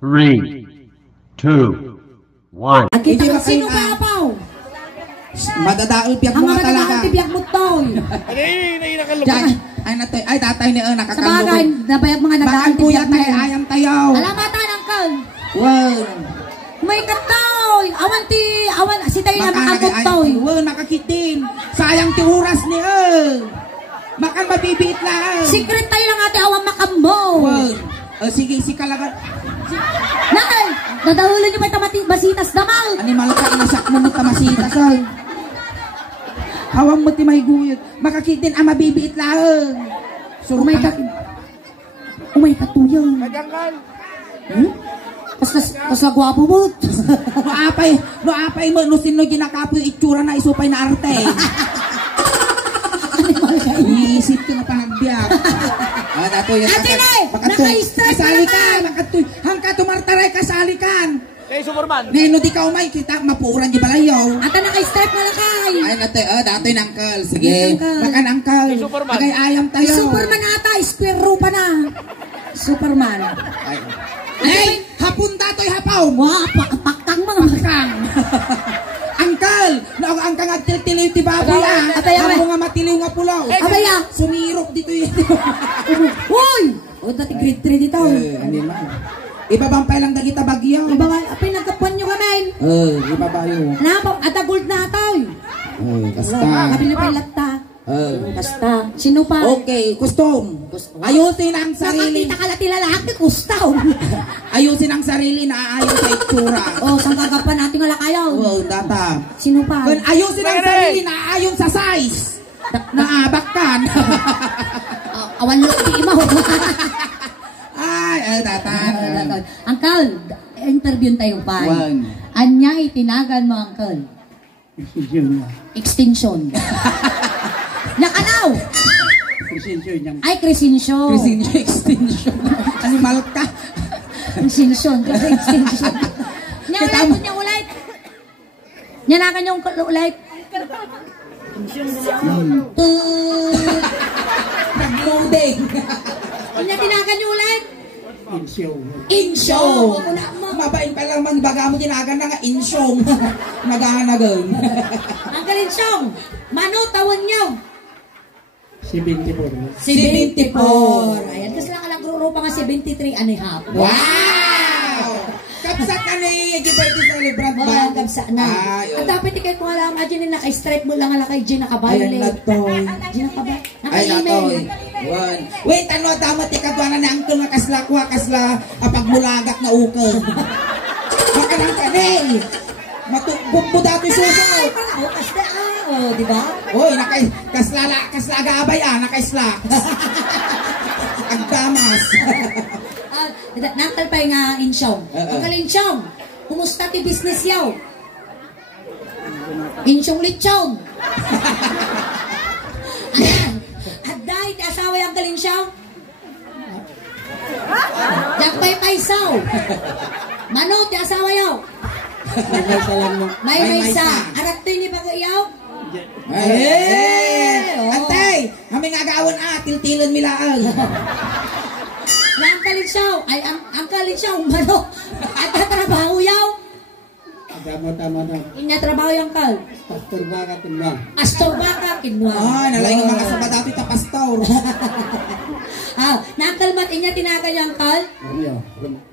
3, 2, 1. Kita Hindi ba sino kayo, ka apaw? Madadaol piyak Ang mo nga mga talaga. nagkakang tibyak mo toy. Diyan, ay natoy, ay tatay ni Sa bagay, nakakalugod. nabayag mga Bakang nagkakang puyat tibyak na mo. ayam tayo. Alamatan, Uncle. Wow. May katoy. Awan, si tayo na makabot toy. Wow, nakakitin. Sayang ti oras ni Makan mabibiit lang. Secret tayo lang ate awan makamo. Wow. Sige, si kalagat. Nay, nadahulan niyo pa yung basitas damal. Animal ka, inasak mo mo tamasitas, ay. Hawang mo ti may guyot. Makakitin ang mabibiit lang. Umay katuyang. Pas gwapo mo. No apay mo, no sino ginakapo yung itsura na isupay na arte. Iisip ko na panagbiyak. Ate Nay, naka-stress kasali na ka, naman. hangka tumartaray kasali kan. Kay Superman. Neno di ka umay, kita mapuran di balayaw. Ata naka-strip na lakay. Ay nate, datoy ng uncle. Sige, Uncle. makan uncle. Kay Superman. Agay ayam tayo. Superman ata, square pa na. Superman. Ay, hapon datoy hapaw. Wah, paktang mga Kang. Uncle, ang kang tiliw ti baboy Atay, Ang mga matiliw nga pulaw. Abaya. Sumirok dito yun. Uy! O dati grade 3 dito. Ano man. Ibabampay lang dagita bagyo. Iba ba, apay nagkapuan nyo kami. Ibabayo. Ata gold na atoy. Kasta. Kabili pa yung lapta. Basta. Sino pa? Okay, custom. Ayusin ang sarili. Nakakita ka lati lalaki, kustaw. Ayusin ang sarili na aayon sa itsura. O, saan kagapan natin nga lakayaw? Data. Sino pa? Kung ayusin ang sarili na aayon sa size. Naabakkan. Awan lo, di mo. Ay, data. Uncle, interview tayo pa. One. Anya itinagan mo, Uncle? Extinction. Nakanaw! Ay, Crescencio. Extinction. Animal ka. Crescencio. Extinction. Nyawalay po niya ulit. Nyanakan yung ulit. Nag-loading. Inya tinakan yung ulit. Insyong. Mabain pa lang baga mo tinagan na nga insyong. Nagahanagan. Ang kalinsyong. Mano, tawan niyo. 74. Ayan, kasi lang alang pa nga 73 and a half. Wow! Kapsat ka ni Giberti Celebrant ba? Wala, kapsa na. At dapat ikay kung alam, imagine naka-stripe mo lang kay Gina Cabayle. Ayan na to. Gina Cabayle. Ay na to. One. Wait, ano tama tikadwana ni Angkol nga kasla apagmulagak na ukol. Baka nang kanay. Matukbog dato yung susunod. Di ba? Uy, kasla agabay nakaisla. Agdamas. Nakal pa yung insyong. Ang kalinsyong, kumusta ti business yaw? Insyong litsyong. Ayan. At dahil ti asawa yung kalinsyong, yakpay saw. Mano ti asawa yaw? May sa. Arat to ni bago yaw? Antay, kaming agawon tiltilan milaan. Ang kalinsyong, ay ang kalinsyong, mano? At trabaho yaw? Tama na. Inya trabaho yung kal? Pastor baka tinwa. Pastor baka kinwa. Nalay ng mga sabadato ita pastor. Nakalmat inya tinaga yung kal?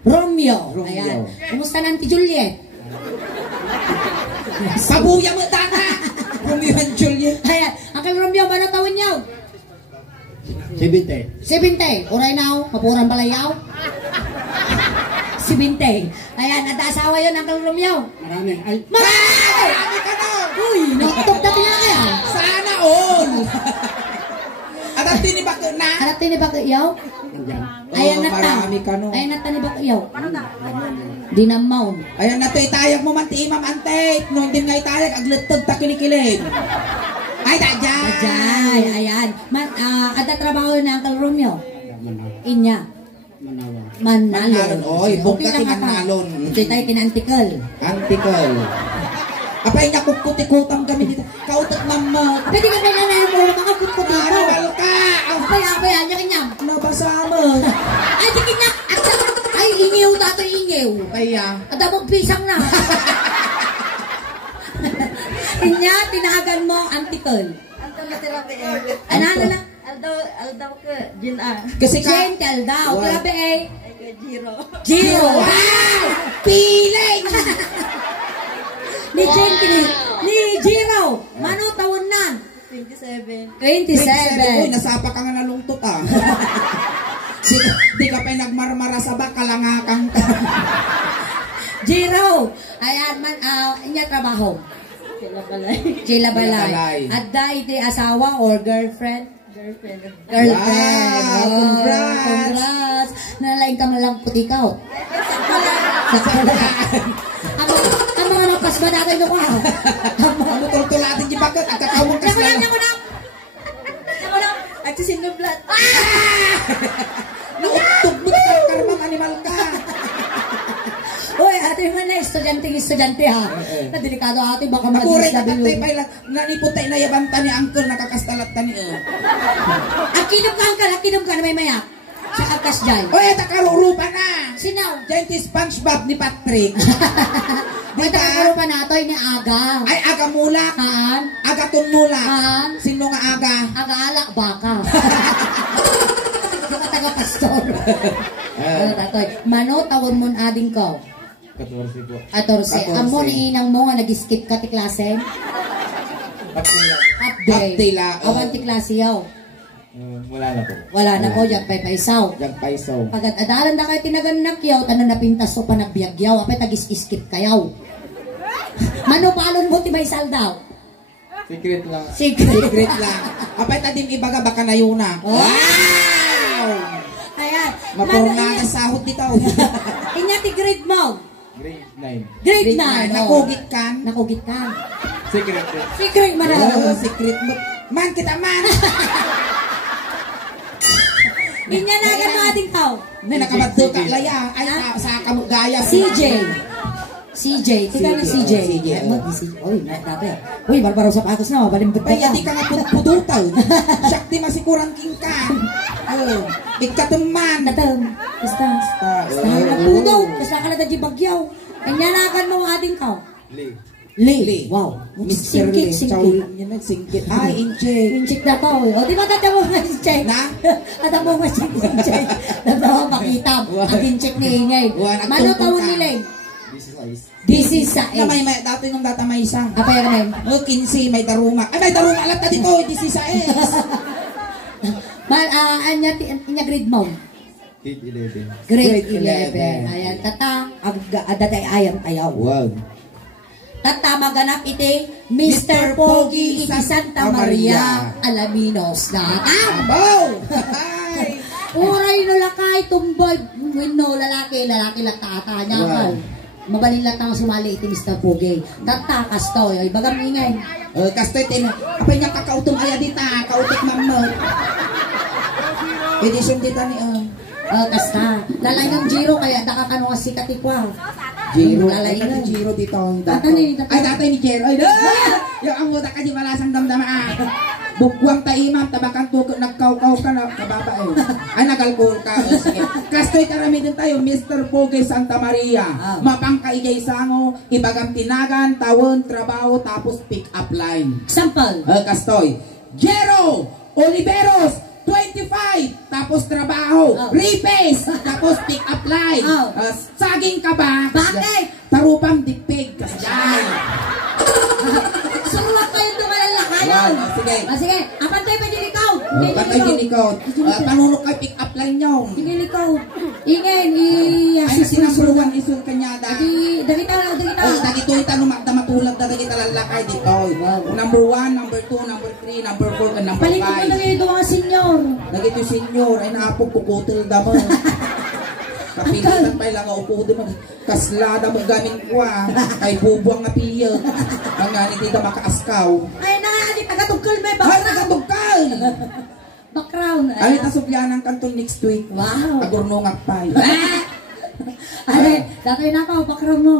Romeo. Romeo. Ayan. Kumusta nanti Juliet? Sabuya mo tata. Romeo and Juliet. Ayan. Uncle Romeo, ba na tawin niyo? 70. 70. Uray na kapurang balayaw. 70. Ayan, natasawa yun, Uncle Romeo. Marami. Ay. Marami ka na. Uy, nakutog na kaya. Sana all. At ni bakit na? Harap ni Bakayaw? Nandiyan. Ayan na ta. Marami ka no. Ayan na ta ni Bakayaw. Di na maun. Ayan na to itayag mo man ti imam ante. No hindi nga itayag agletog ta kilikilid. Ay dajay. Ajay, ayan. Ada trabaho na Uncle Romeo. Inya. Manawa. Manalon. Oy, bukka ti manalon. Ito tayo kinantikal. Antikal. Apay nga kukutikutam kami dito. Kautot mama. Pwede ka kaya na mo, makakutko dito. Ano ka? Apay, ayan, yakin niya. Nabasa mo. Ay, di kinyak. Ay, ingiw dato ingiw. magpisang na. Inya, tinahagan mo ang tikol. Anto na tirabi Ano na? Aldaw ka, Jin ah. Kasi ka, Gentle daw. Wow. Grabe eh. Jiro. Jiro. wow! Piling! Ni Jen kini. Ni Jiro. Mano tawon na? 27. 27. Uy, 27. nasapa ka nga nalungtot ah. di ka pa nagmarmara sa baka, langakang ka. Jiro. Ayan man, inya trabaho. Sila balay. Jila Balay. Balay. At dahil iti asawa or girlfriend? Girlfriend. Girlfriend. Wow, Oh, congrats. Congrats. Nalaing ka malang puti ka. Ang mga napas ba natin ko ha? Ano tultulatin di bakit? Ang kakawang Naku kasla. na. At si Sinublat. Nauktog mo ka, karmang animal ka. Uy, ate man na, estudyante ha. Na delikado ate, baka Akuray maging ka sabi tatay pa ilang naniputay na yabanta ni Angkol, nakakastalat ta ni Akinom ka na may mayak. Sa akas dyan. Oy, ata karurupa na. Sinaw. Diyan ti SpongeBob ni Patrick. May takaro pa nato, ni Aga. Ay, aga mulak. Haan? Aga tunmulak. Haan? Sino nga aga? Aga-ala, baka. Mga taga-pastor. Tatoy, mano, tawon mo ading ko. 14 po. 14. Amo ni inang mo nga nag-skip ka ti klase? Half Upday. day la. Awan ti klase yaw. Wala na po. Wala na po, yung paypaysaw. Yang paiso. Pagkat adalan na kayo tinaganak yaw, tanan na pintas o panagbiag yaw, apay tagis-skip kayaw. Mano palon mo ti may saldaw? Secret lang. Secret. Secret lang. Apay tadim ibaga baka na yun na. Oh. Wow! Ayan. Mapurna na sahod dito. Inya ti grade mo. Grade 9. Grade 9. Nakugit kan. Nakugit ka. Secret po. Secret man Oh, na. secret mo. Man kita man. Inya na agad mo ating tao. Na nakabaddo ka laya. Ay, sa kamugaya. CJ. CJ. Tika na CJ. CJ. Ay, mag CJ. Uy, dati. Uy, barbaro sa pagos na. Balimbot Ay, ka. di ka nga pututal. Siyak di masikurang king ka. Oh, ikatuman. Datam. Basta. Basta na puno. Basta ka na dadji bagyaw. Inya na agad mo ating tao. Lee. Lee. Wow. Mr. Lee. Singkit. Yan ang singkit. Ay, incheck. Incheck na to. O, di ba tata mo nga incheck? Na? Tata mo nga incheck. Tata mo makita. Ang incheck ni Ingay. Wala, Mano nagtungtong tawon ka. nila eh? This is ice. This is sa Na may dato yung data may isa. Apa yung name? Oh, 15, may daruma. Ay, may daruma alat na dito. This is S. Anya grade mo? Grade 11. Grade Grade 11. Ayan, tata, adatay ayang tayaw. Wow. Tata maganap iti Mr. Pogi iti Santa Maria Alaminos na. Abaw! Ay! Uray no lakay, tumboy, no lalaki lang tata niya ka. Mabalin lang tao sumali iti Mr. Pogi. Tatakas to, yoy, bagam ingay. Kastoy, apay niya kakautom aya dita, kautik mammo. Edisyon dita ni, Kasta, lalay ng Giro kaya nakakano kasi katikwa. Jiro. Lalay Ay, na. Jiro dito. Ata ni, tata. Ay, datay ni Jiro. Ay, yung ang muda ka di malasang damdama. Bugwang taimam, tabakan tukot, nagkaukaw ka na, kababa eh. Ay, nagalkul ka. Sige. Kastoy, karami din tayo, Mr. Pogi Santa Maria. Mapangka ijay sango, ibagam tinagan, tawon, trabaho, tapos pick up line. Sample. Kastoy, Jero Oliveros, 25, tapos trabaho, repace, tapos pick up line. Saging ka ba? Bakit? Tarupang dipig, kasyan. Sumulat kayo tumalalahayan. Sige. Sige, apan tayo pa din ikaw. Patay din ikaw. Panunok kay pick up line nyo. Hindi ikaw. Ingin, Ay, sinasuluan isun kanyada. Dagita lang, dagita. Dagito yung tanong matulad na dagita lalakay dito. Number 1, number 2, number 3, number 4, and number 5. Paling ko na ngayon doon ang senyor. Nagito senyor, ay naapog kukutil damo. Kapilitan pa lang ako po doon. Kaslada mo gamin ko Kay bubuang nga piyo. Ang nga hindi ka makaaskaw. Ay, nakakali, tagatugkal may Ay, background. nagatugkal! Background. Ay, tasubyan ng kantong next week. Wow. Agurnungak pa. Ay, datoy na ako, background mo.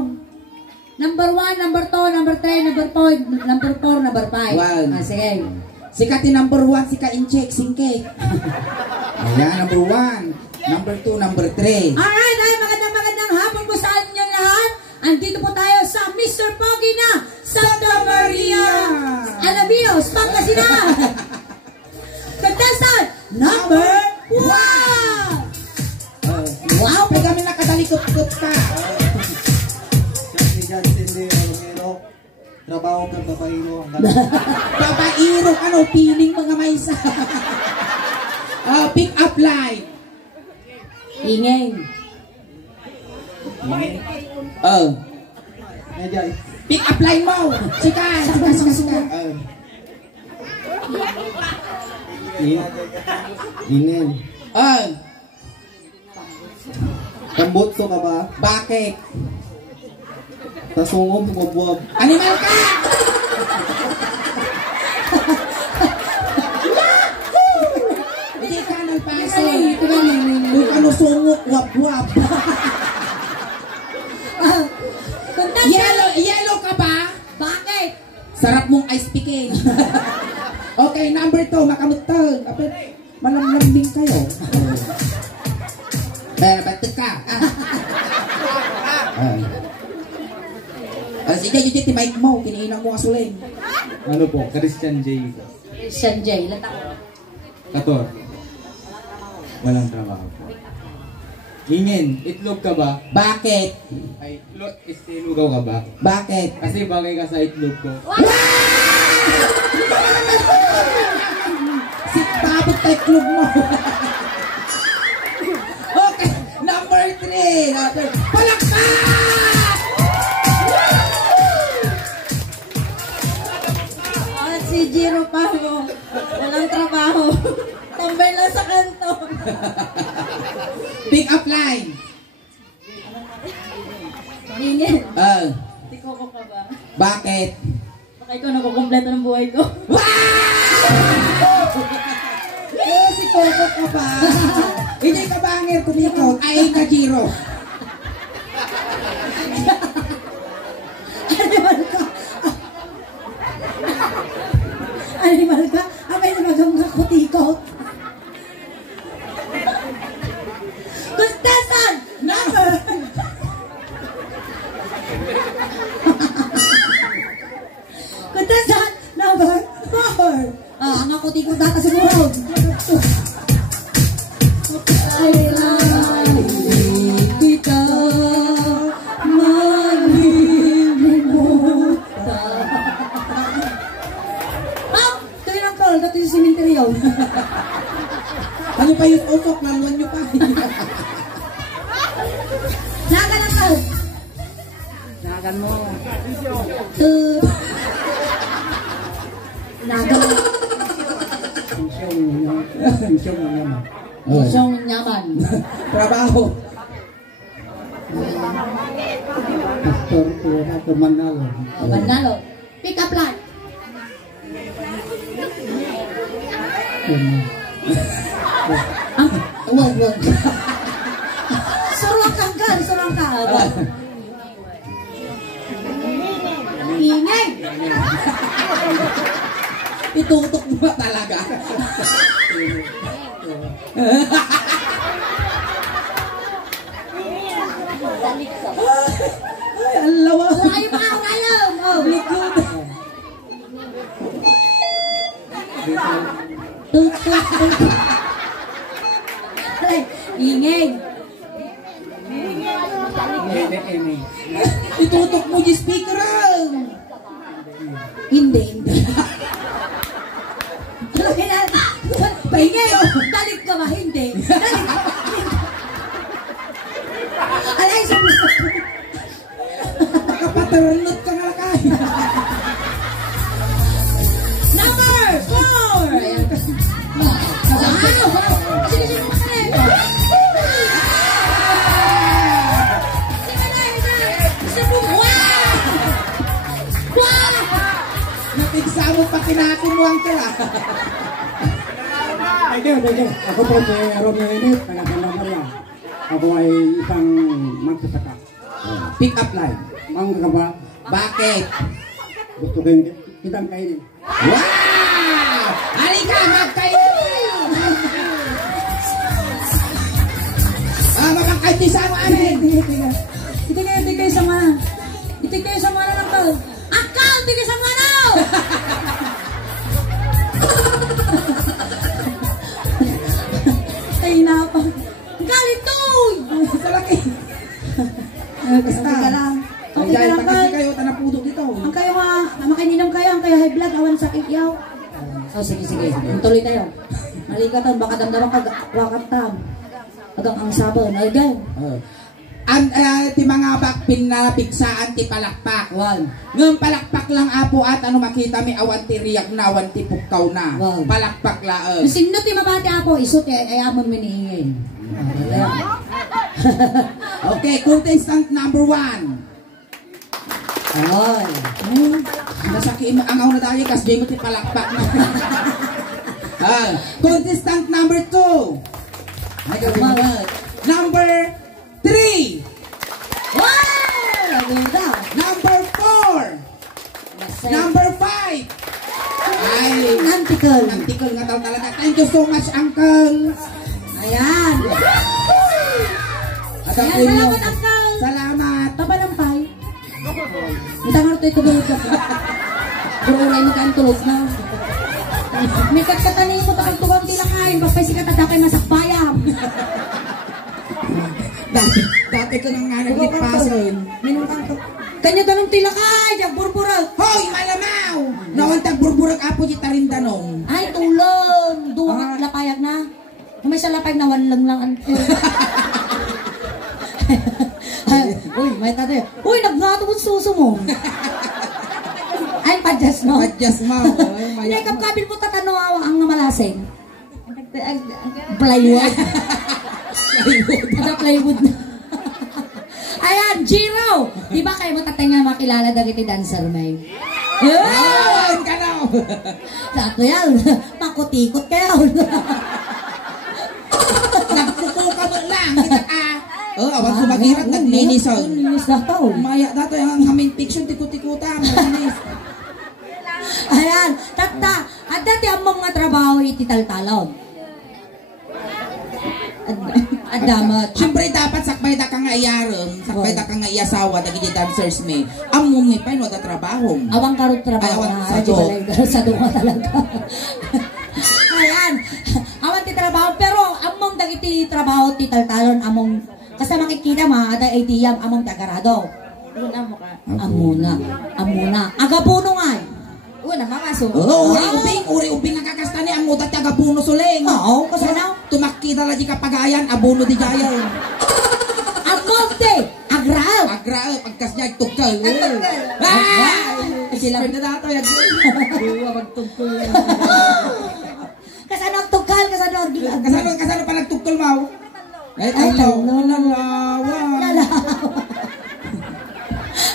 Number 1, number 2, number 3, number 4, number 4, number 5. Wow. Sige. Sikati number 1, sika incheck, singkek. Ayan, number 1. Number 2, number 3. Alright, ay magandang hapon po sa inyo lahat. andito po tayo sa Mr. Pogi na Santa Maria Alamios, Pangasinan. Contestant number 1. Wow, pag kami nakatalikot-kot ka. Si John Cindy Romero. Trabaho kang babaero. Babairo, ano, piling mga maysa. Pick up line. Ingay. Medya. Pick up line mo. Sika. Inen. Tambutso ka ba? Bakit? Tasungom bumabuwag. Animal ka! Hindi ka ng paso. Kung ano sungok, wap-wap. Contestant. Yellow ka ba? Bakit? Sarap mong ice pickle. Okay, number 2, makamutag. Malamlambing kayo. Ba't ka? Sige, yung ti mic mo, kiniinang mo kasulin. Ano po? Christian J. Christian J. Ilan taon? 14. Walang trabaho. Ingen, itlog ka ba? Bakit? Ay, lugaw ka ba? Bakit? Kasi bagay ka sa itlog ko. Si tapos teklog mo. Okay, number 3. Palakpak! Si Jiro Pamo. Walang trabaho. Tambay lang sa kanto. Pick up line. Ingin. Tiko ko ka ba? Bakit? Baka ikaw nakukumpleto ng buhay ko. Si Coco ka ba? Hindi ka bangir kumikot. Ay, ka Jiro. Animal ka? Abay na magamang kutikot. Contestant number. Contestant number 4. Ang kutikot data siguro. Ay, kita dati sa simenteryo. Ano pa yung usok? Naluan nyo pa. Nagan ang tao. Nagan mo. Nagan. Isyong nyaman. Trabaho. Pastor Tura Tumanalo. Manalo. Pick up line. Wag. Surang ka. Ingay. Itutok mo ba talaga? Ay, ang lawa. Ay, makakalam. Oh, likod. Tuk. Ay, ingay. Itutok mo yung speaker. Hindi. Ingay, dalit ka ba? Hindi. Alay, Kapaternot ka nga kay. Number 4. Ayan kasi. Sige, makalim. Napigsamo pa kinakon mo ang kala. Hindi. Ako po si Romeo Init, taga Santa Maria. Ako ay isang magsasaka. Pick up line. Mangga ka ba? Bakit? Gusto ko yung kitang kainin. Wow! Halika, magkain! Makakain sa mga amin! Hindi kayo sama. Oh, sige. Tuloy tayo. Malikatan, baka damdaman ka, wakat tam. Agang ang sabon. Ay, gan. Ti mga bakpin na pigsaan ti palakpak. One. Ngam palakpak lang apo at ano makita mi awan ti riyak na awan ti pukkaw na. Wow. Palakpak laeng. Sino ti mabati ako? Iso ti ayamon minihingin. Okay, contestant number 1. Ay. Masaki mo ang na tayo kas di mo ti palakpak na. Contestant number 2. Ay, number 3. Wow! Ganda. Number 4. Number 5. Ay, Nantikal. nantikal nga daw talaga. Thank you so much, Uncle. Ayan. At Ayan, ako yun. salamat, Uncle. Salamat. Papalampay. Mitangar tayo tulog ka. Bro, ulay mo kain tulog na. May katkatanin mo takang tuwang tilakain. Bapay si katadakay masakbayam. Dati ko nang nga naglipason. Minutang to. Kanya tanong tilakay. Diyak burburag. Hoy, malamaw! Nawantag burburag apo di tarindanong. Ay, tulong. Duwang at lapayag na. Kung may sa lapayag na walang lang ang uy, may tatay. Uy, nagnato mo suso mo. Ay, padjas mo. Adjust mo. Hindi, kapkabil mo tatano ang malasing. Plywood. Plywood na. Ayan, Jiro. Diba kayo mo tatay nga makilala dagiti dancer, may? Ayan ka na! Sato yan. Makutikot kayo. Nagkukuka mo lang. Awan sumagirat, naglinisan. Naglinis na to. Maya, dato yung aming fiction, tikut-tikuta. Malinis. Ayan, tata. At dati ang mga trabaho ititaltalon. At damat. Siyempre dapat sakbay da ka nga iyaram, sakbay da ka nga iasawa, dagiti dancers me. Among ni pa, no da trabaho. Awang karot trabaho Ay, awan, na. sa Di do. balay, sa dunga talaga. Ayan, awan ti trabaho. Pero among dagiti trabaho titaltalon, among kasi makikita mga ada ATM among tagarado. Una mo ka. Amuna. Agapuno nga. Una, makaso. Uri ubing ang kakasta ni ang muda taga puno suling. Oo, kasi na. Tumakita la di kapagayan, abono di jayan. Amonte, agrao. Agra, pagkas niya, tugkal. Sila na dato yan. Duwa magtungkol. kasano tugkal, kasano Kasano pa nagtugkal mo? Ay, Ay, talo. talo. Nalawa.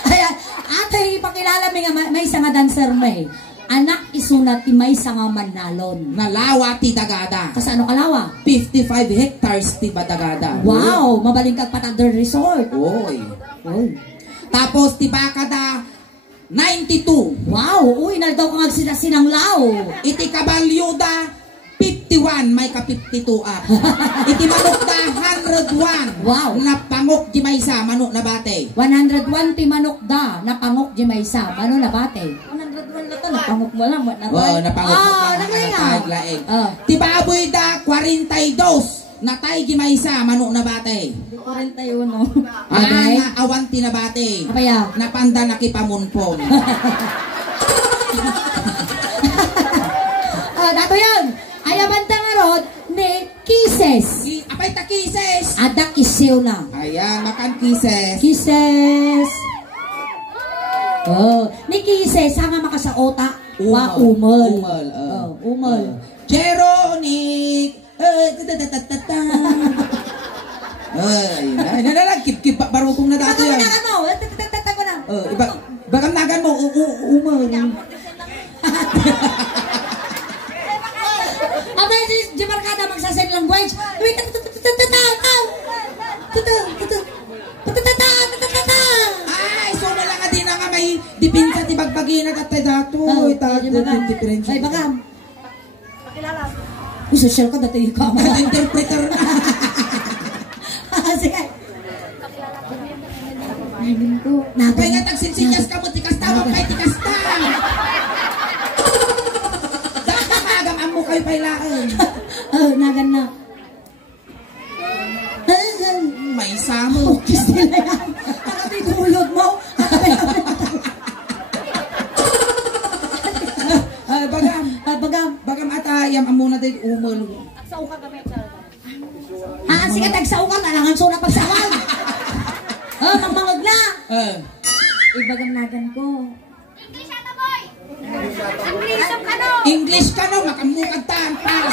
Ayan, ate, ipakilala mi nga may isang nga dancer may. Anak isunat ti may isang nga manalon. Nalawa ti dagada. Kasano kalawa? 55 hectares ti badagada. Wow, mabaling kag patador resort. Oy. Oy. Tapos ti bakada 92. Wow, uy, naldaw ka nga sinanglaw. Iti kabalyuda 51, may ka 52 up. Iti manok da 101. Wow. Napangok di may isa, manok na bate. 101 ti manok da, napangok di may isa. Ano na bate? 101 na to. Napangok mo lang. Oo, napangok Ah, na naglaing. laing. Ah. Ti baboy da 42. Natay di may isa, manok na bate. 41. Okay. Awan ti na bate. Apaya? Napanda nakipamunpong. Dato yan. Ayabanta nga rod ni Kisses. Apay ta kisses. Ada kisiw na. Ayan, makan kisses. Kisses. Oh, ni Kisses nga makasaota wa umol. Umol. Umol. Jeronik. Ay, nalalag kip barutong na dato yan. Taganagan mo. Tatago na. Bagam nagan mo, umol. Abay si Jimarkada magsasen language. Wait, Ay, so na lang din nga may dipinsa ti bagbagi na tatay dato. Ay, bagam. Uy, social ka dati yung kamera. Interpreter na. Sige. Kaya nga tagsinsinyas ka mo, tikasta mo, pay tikasta. Dahil ka magam amo kayo pailaan. Nagan na. May samo. Kiss nila yan. Nakapay kumulog mo. Bagam. Bagam. Bagam kam atayam amuna day umul. Sige, tagsaukan, alangan so na pagsawag. Mamangag na. Ibagam ko. English ka no, makamukad taan, pass.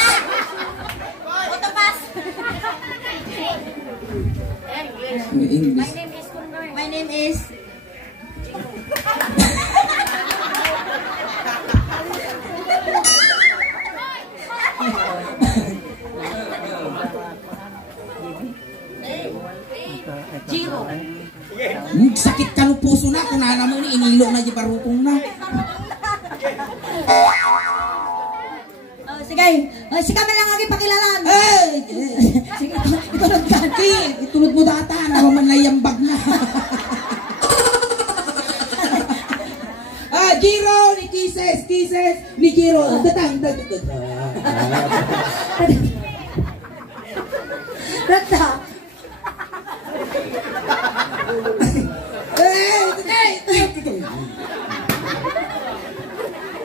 English. My name is... Jiro. Sakit ka no puso na, kung nana mo ni inilo na di barukong na. Sige, si kami lang ang ipakilalan. Sige, itulog ka. Itulog mo data, naman na yambag na. Jiro, ni Kisses, ni Jiro. Datang. Rata.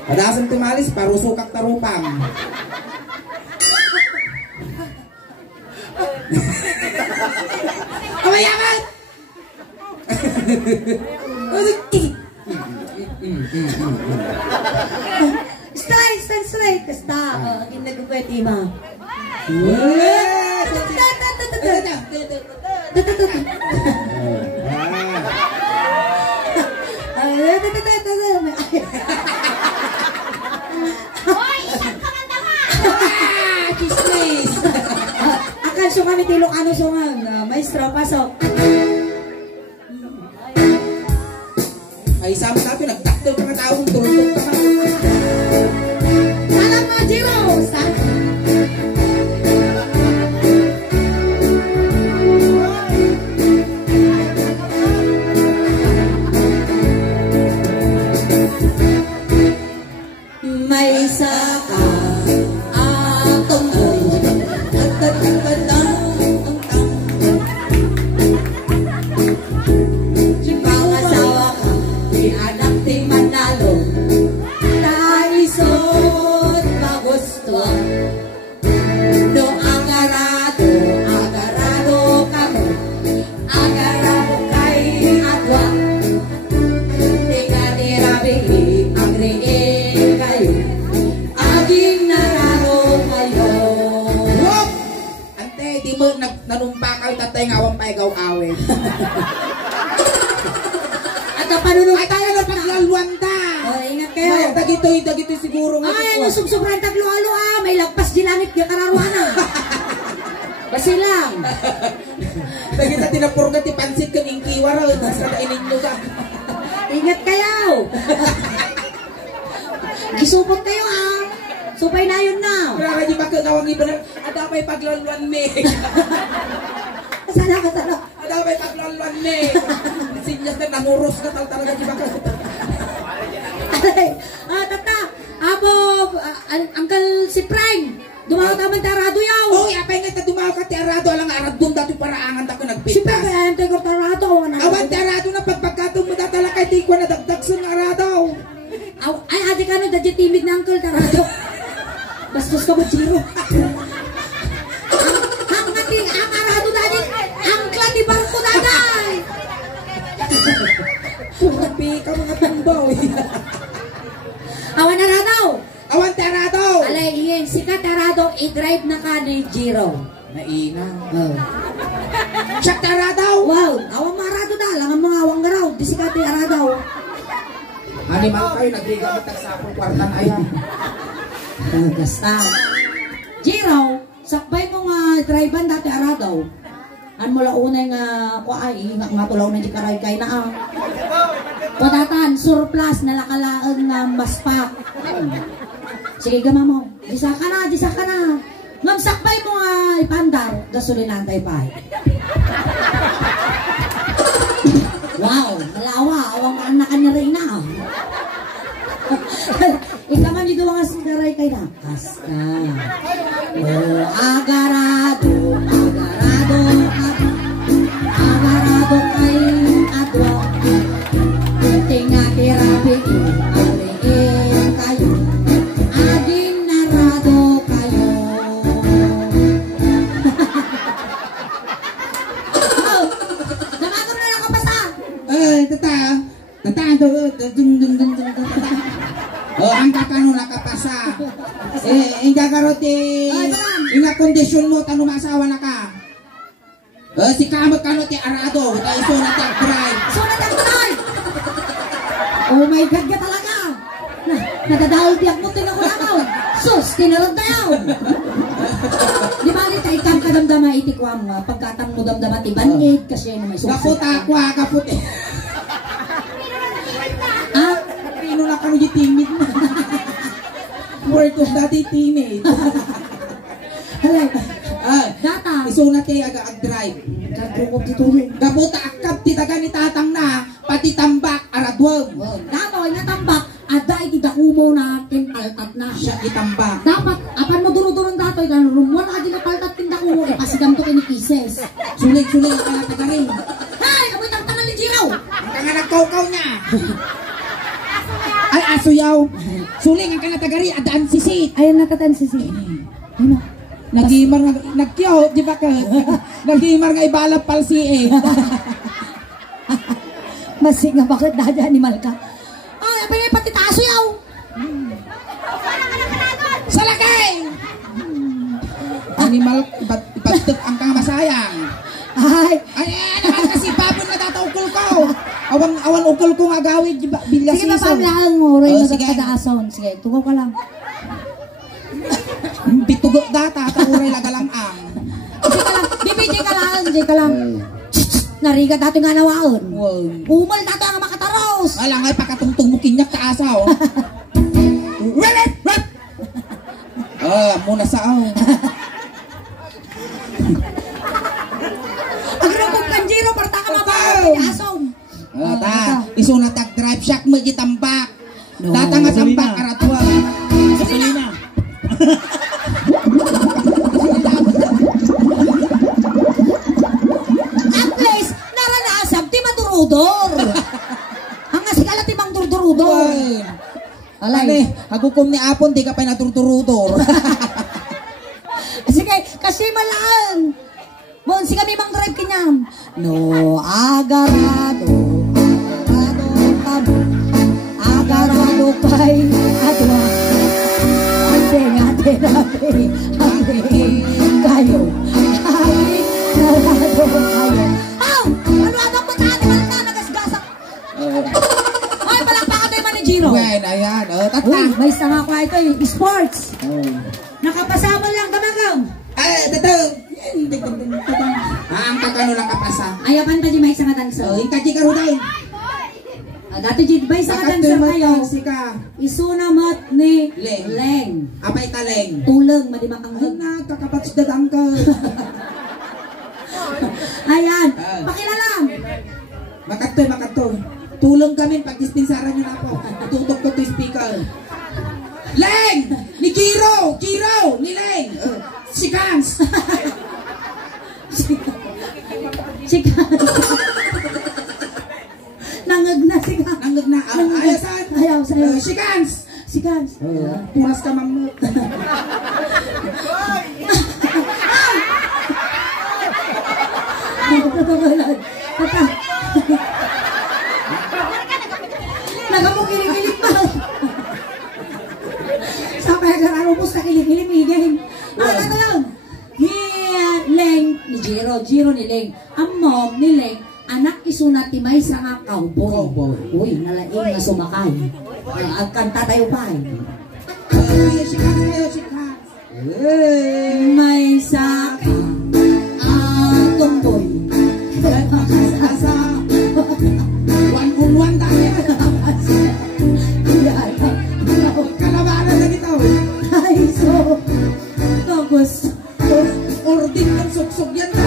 Kadasang tumalis, parusukak tarupang. Kawayaman! Straight. Kasta. Hindi ko pwede ma. Akan sungan ni tilok ano sungan. Maestro, pasok. Ay, sama natin, nagdaktil ka na taong tulog ka na. Salam mga Jiro! May isa ka atong pangasawa ka di anak di manalo naisot magusto no agarado ka mo agarado kay atwa di ka nirabi ang riin kayo aging nararo kayo. Wop! Ante, di mo nanumpa kayo tatay ngawang paigaw-awin. At panunong Ay, tayo na paglalwanda! ingat kayo. Ay, dagitoy siguro nga. Ay, ano sub-sobrang taglo-alo may lagpas di langit yung kararuana. Basi lang. Dagita tinapurga ti pansit ka ng kiwara. Tapos nakainin mo ka. Ingat kayo. Gisupot kayo supay na yun na. Kaya di ba kagawang iba na, ada pa'y paglalwan me. Sana. Ada pa'y paglalwan me. Sinyas na nanguros ka talaga di ba ka. Tata, Uncle si Prime, dumawa ka man tarado yaw. Oh, apay nga dumawa ka ti arado alang arad dun dati paraangan ta ko Si nagpintas. Prime, ayun tayo tarado. Awan ti arado na pagpagkatong mo datala kay di ko na dagdag sa arado. Ay, adi ka no, dadya timid na Uncle tarado. Bastos ka mo, Jiro. Ang arado dadi, ang klan di barko daday. Purapi ka mga tumbaw. Awan arado. Awan ti arado. Alay, iyan, sikat arado, i-drive na ka ni Jiro. Naina. Siya ti arado. Wow, awang marado na, langan mga awang garaw, di sikat ti arado. Animal kayo, nagrigamit ang sapong kwartan ayan. Gasta. Jiro, sakbay mo nga drivean dati aradaw. An mula unay nga kuay nga tulaw na di karay kay na. Patatan surplus na lakalaang nga maspak. Sige gama mo. Disa ka na. Ngam sakbay mo nga ipandar gasolinan tay pay. Wow, malawa awang anak kanya rin na. Ikaw man dito mga sinaray kay nakas ka. Agarado kay atwa. Tinga tirapi aliin kayo. Ading narado karoti. Ay, tanan. Inga kondisyon mo tanong maasawa na ka. Si kamot kanoti arado. Tayo so na drive. So, natagpunan! Oh my God ka talaga! Nadadahol tiyak mo din ako lakaw! Sus, kinarag na yaw! Di ba rin tayo kang kadamdama itikwam nga pagkatang mo damdama tibanid kasi ano may susunod. Kaputa kwa, kaputi. Ah? Pino na kami di timid na. Word of daddy teenage. Halay! Ah, Data! iso na tayo ag-drive. Kagrukog dito rin. Kaputa akap ti taga ni tatang na, pati tambak aradwag. Damoy natambak, ada itidakumo na altat na. Siya itambak. Dapat, apan mo duro-durong datoy, kan rumon ka din na paltat tindakumo, ipasigam to kinikises. Sulig-sulig ka na taga rin. Hay! Amoy tangtangan ni Jiro! Ang tanga nagkaukaw niya. Ay, aso yaw. Suling ang kanatagari, adaan sisit. Ayan nakatan si Ano? Nagimar nga, nagkyaw, di ba ka? Nagimar nga ibalap palsi eh. Masig nga bakit dada animal ka? Ay, apa yung pati taso yaw? Sa lagay! Animal, ipatok ang kang masayang. Ay, Naman kasi babon na tataukol ko. Awan ukol ko nga gawid, di ba? Bilas sige pa lang mo, Roy, sige. nagkadaason. Sige, tugaw ka lang. Bitugo data, tauray lagalang ang. Sige ka lang, bibigay ka lang, sige ka lang. Narigat dato nga nawaon. Wow. Umal dato ang makataros. Alang ay pakatungtong mo kinyak ka asaw. Rep! Muna sa aw. Agrupog kanjiro, parta ka mabaw. Asom. Iso na tag-drive shack mo gitambak. Data nga tambak aratwa. Gasolina. At least, naranasab, di madurudor. Ang asikala ti bang durdurudor. Alay, hagukom ni Apon, di ka pa naturturudor. Sige, kasi malaan. Bon, si kami mang drive kanyam. No, agarado kami. Agarado kay adwa. Ate kayo. Narado kayo. Aw! Ano atang bataan ni Malta nagasgasak? Ay, palakpakan tayo man ni Giro. Well, ayan, tata. Uy, may isa nga ko ito eh, sports. Nakapasama lang kamagaw. Ay, datang. Ang kakano lang kapasa. Ayapan ta di may isa nga dansa. Ikaji ka ruday. Dato di may isa nga dansa kayo. Sika. Isunamat ni Leng. Leng. Apay taleng. Tuleng madimakanghag. Kakapatsidadang ka. Ayan, pakilala. Makatoy. Tulong kami pag dispensaran nyo na ako. Tutok ko to speaker. Leng! Ni Kiro! Ni Leng! Si Kans! Sikat. Nangag na sikat. Nangag na. Ayasan! Ayaw sa'yo. Si Kans! Sikat. Puras ka mamut. Tata. Nagamukilig-kilig pa. Sampai agar arupos na kilig-kilig higay. Ano yun? Ni Leng, ni Jiro ni Leng. Ang mom ni Leng, anak isunat ti may sa nga cowboy. Uy, nalaing na sumakay. At kanta tayo pa eh. Si Kans kayo, si Kans. May saka tumboy. Asa. One tayo. Kalabanan na dito. Ay, so, tapos, Ordin ng suksok yan na.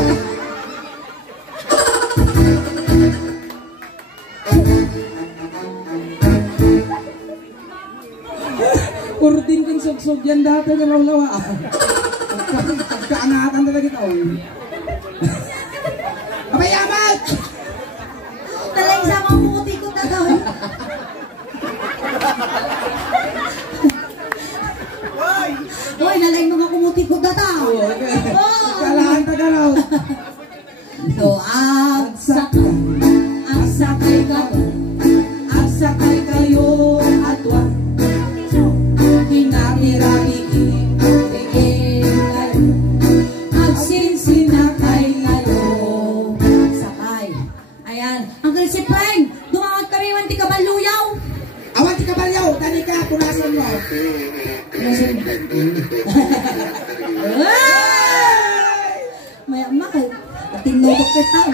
Ordin ng suksok yan dati na lawlawa. Pagkaangatan talaga ito. Abayamat! talay sa mga pumutikot na daw. Uy, nalay mga kumutikot na daw. Kalahan tagalaw. So, agsakay kayo atwa. Hinati-rami ang Maya makay. Tinudok ka tao.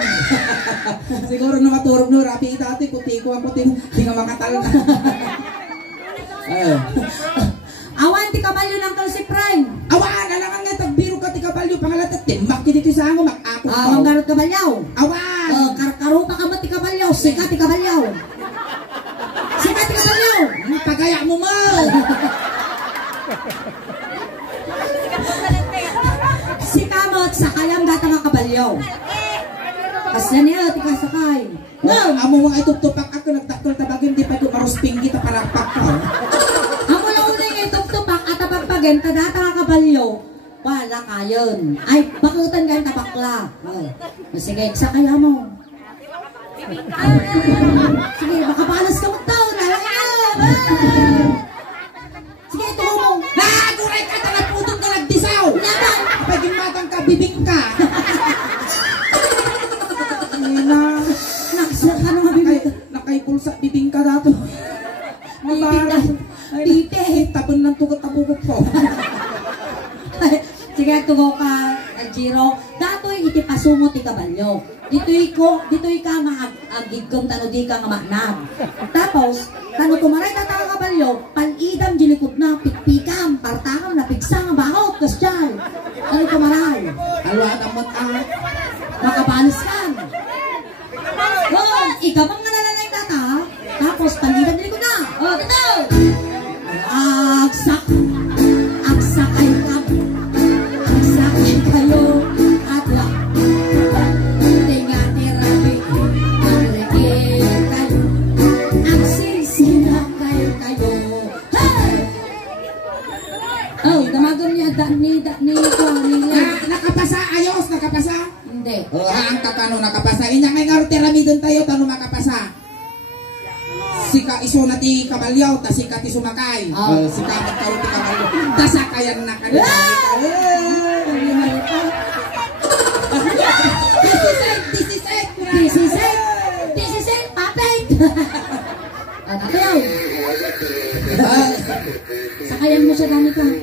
Siguro na maturog no, rapi itati, kuti ko ang kuti mo, di nga makatalo na. Awan, ti kabalyo ng si Prime. Awan, alangan nga, tagbiro ka, tikabalyo, pangalat at timbak, dito sa ango, makakot ko. Ang garot kabalyaw. Awan! Karkarupa ka ba ti kabalyaw? Sika ti kabalyaw. Sika ti kabalyaw. Pagaya mo mo! Sika mo at sakayam data nga kabalyaw. Kasi niya, ti kasakay. No! Amo mga itutupak ako, nagtakol tabagin, di pa ito marusping kita, parapak ko. Amo lang una yung itutupak at apagpagin, tadata nga kabalyaw. Wala kayon. Ay, bakutan ka yung tabakla. Sige, sakaya mo. Sige, baka palas ka magtaon. Sige, ito mo. Naguray ka, talaputong ka nagdisaw! Laban! Paging matang ka, bibing ka! Nakasal ka nung mabibig. Nakaipulsa, bibing ka dato. Bibig na. Bibig. Tapon ng tugot-tabukot ko. Sige, tugo ka, Jiro. Dato'y itipasumo ti kabalyo. Dito'y ka nga agigkong tano di ka nga maknag. Tapos, tano tumaray na tanga kabalyo, panidam jilikod na, pikpikam, partakam na pigsa nga bakot, kasyal. Tano tumaray. Alwa naman Makabalis ka. Ikabang nga nalalay tata. Tapos, panidam jilikod na. Dito! Agsak. Agsak ay kami. Sakay kayo at wak. Tinga tirabi, alagin kayo. Ang sisinakay kayo. Hey! Oh, damagan niya ni Nakapasa, ayos, nakapasa. Hindi. Ang kakano nakapasa. Inya ngay nga tirami doon tayo, tano makapasa. Sika iso na ti kabalyaw, ta sika ti sumakay. Sika magkaroon ti kabalyaw. Tasakayan na kanila. This is it, papet! Ano yun? Sakayan mo siya gamit lang.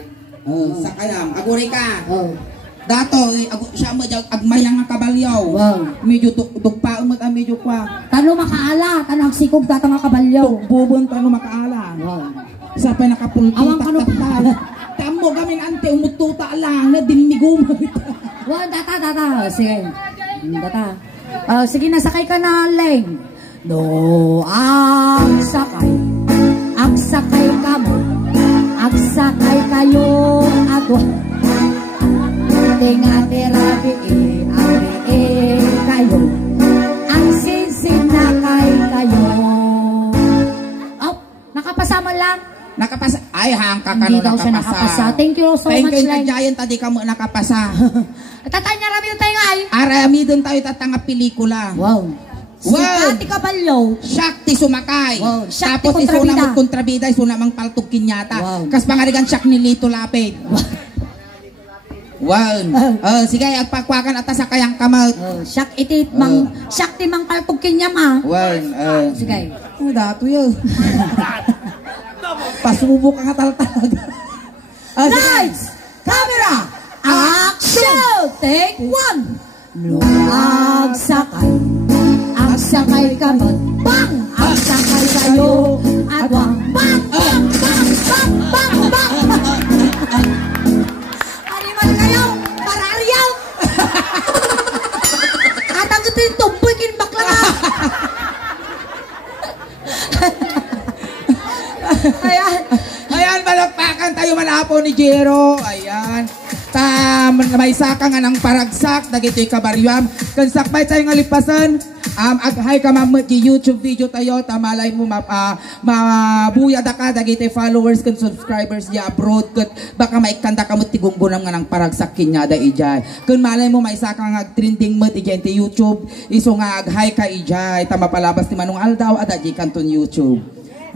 Sakayam, aguri ka. Dato, Siya mo agmayang nga kabalyaw. Medyo tukpa umag medyo kwa. Tano makaala, tano ang sikog data nga kabalyo. Bubon tano makaala. Sa pa nakapulti. Awang kano Tamo gamin ante umututa lang na dinimigumag. Data. Sige. Data. Sige na, sakay ka na, Leng. No, ang sakay ka mo. Ang sakay kayo ato. Tinga tirabi kayo. Ang sinsinakay kayo. Oh, nakapasama lang. Nakapasa. Ay, hang kakano Hindi daw siya nakapasa. nakapasa. Thank you so Thank much, you, Leng. Giant, tadi ka mo nakapasa. Tatanya rami yung tayo nga ay. Arami doon tayo tatanga pelikula. Wow. Sikati kabalyo. Shakti sumakay. Wow. Shakti Tapos iso kontrabida. na magkontrabida, iso na mang paltog kinyata. Wow. Kas pangarigan siyak ni Lito Lapid. Wow. Sige, agpakwakan at sa kayang kamag. Siyak iti ti mang paltog kinyam ah. Wow. Sige. Dato yun. Pasubok ka talaga. Lights! Camera! Action! Take one! Nung agsakay kami, bang! Agsakay kayo, at wang, bang! Bang! Bang! Bang! Bang! Bang! Ariman kayo! Pararyaw! At ang ito yung tumboy kinbakla nga! Ayan, balakpakan tayo manapo ni Jero. Ayan. May saka nga ng paragsak, dagito'y kabaryam. Kan sakbay tayo nga lipasan, aghay ka YouTube video tayo, tamalay mo mabuya da ka, dagito'y followers kan subscribers niya abroad, kan baka maikanda ka mo tigunggunam nga ng paragsak kinyada ijay. Kan malay mo may saka nga trending mo ijay ti YouTube, iso nga aghay ka ijay, tamapalabas ti Manong Aldaw, adaji kanton YouTube.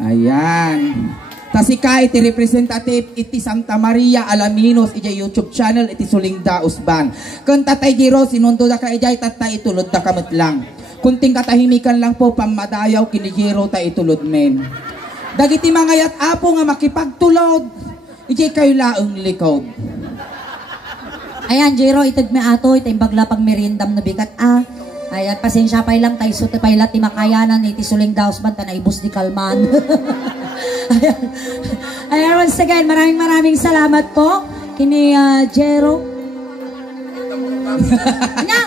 Ayan. Tasika iti representative iti Santa Maria Alaminos iti YouTube channel iti Sulingda Usban. Kung tatay Giro sinundo da ka ijay tatay itulod da kamot lang. Kunting katahimikan lang po pamadayaw kini Giro ta itulod men. Dagiti mga yat apo nga makipagtulod ijay kayo laeng likod. Ayan, Jiro, itag me ato, itay bagla pag merindam na bigat Ayan, pasensya pa lang tayo suti pa ilat ti makayanan iti suling daos man na ibus di kalman. Ayan, once again, maraming salamat po kini Jero. Ano?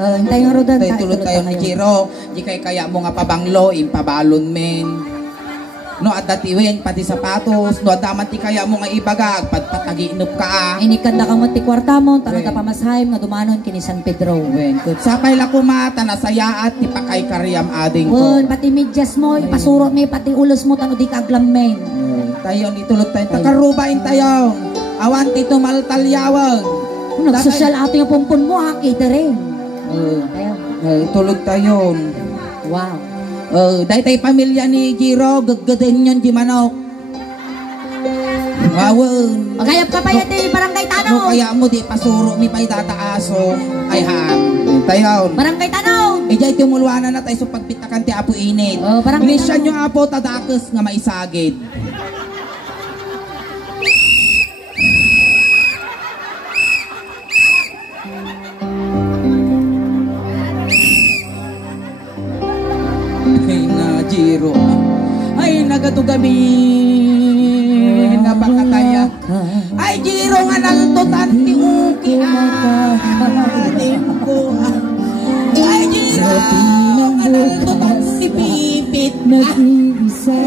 Hintay nga rodan. Tayo tulad tayo ni Jiro. Di kay kaya mo nga pabanglo, impabalon men. No, at datiwin, pati sapatos. No, at daman ti kaya mo nga ibagag, patpatagiinup ka. Inikad na kamot ti kwarta mo, tanong ta pamasahim nga dumanon kini San Pedro. Wen, kut sapay la kumata na sayaat ti pakay kariyam ading ko. Wen, pati medyas mo, ipasuro may pati ulos mo tano di kaglam men. Tayo ni tulad tayo, takarubain tayo. Awan ti tumaltalyawang. Nagsosyal ato yung pumpun mo ha, catering. Tulog tayo. Wow. Dahil tayo pamilya ni Jiro, gagadain yun di manok. Wawan. Magayap ka pa yan di Barangay Tanaw. No, kaya mo di pasuro mi pa'y tataaso. Ay ham. Tayo. Barangay Tanaw. Jay tumulwanan na tayo sa pagpitakan ti Apo Init. Barangay Mission yung Apo tadakes nga maisagid. Jiro ay nagatugami napakataya ay Jiro nga naltutan ti uki adim ko ay Jiro nga naltutan si Pipit nag-iisa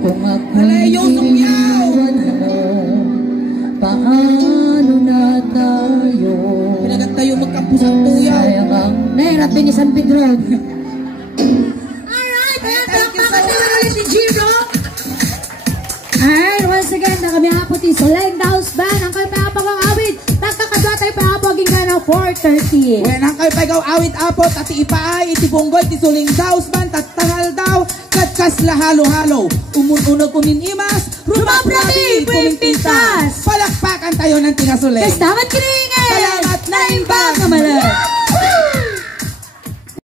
kung ako yusong yaw paano na tayo pinagat tayo magkampusang tuyaw sayang ang nairap din ni San Pedro. Alright, once again, na kami hapo ti Soleng Daos Band. Ang kayo pa ang awit. Nakakadwa tayo pa hapo aging ka na 4:30. When ang kayo pa awit apo, tati ipaay, iti bunggoy, ti Suling Daos Band, tatangal daw, katkasla halo-halo. Umununag kunin imas, rumabrati, pumintintas. Palakpakan tayo ng tinasuling. Kastamat kiringin! Salamat na imbang! Kamalan!